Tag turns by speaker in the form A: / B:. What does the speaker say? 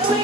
A: Please.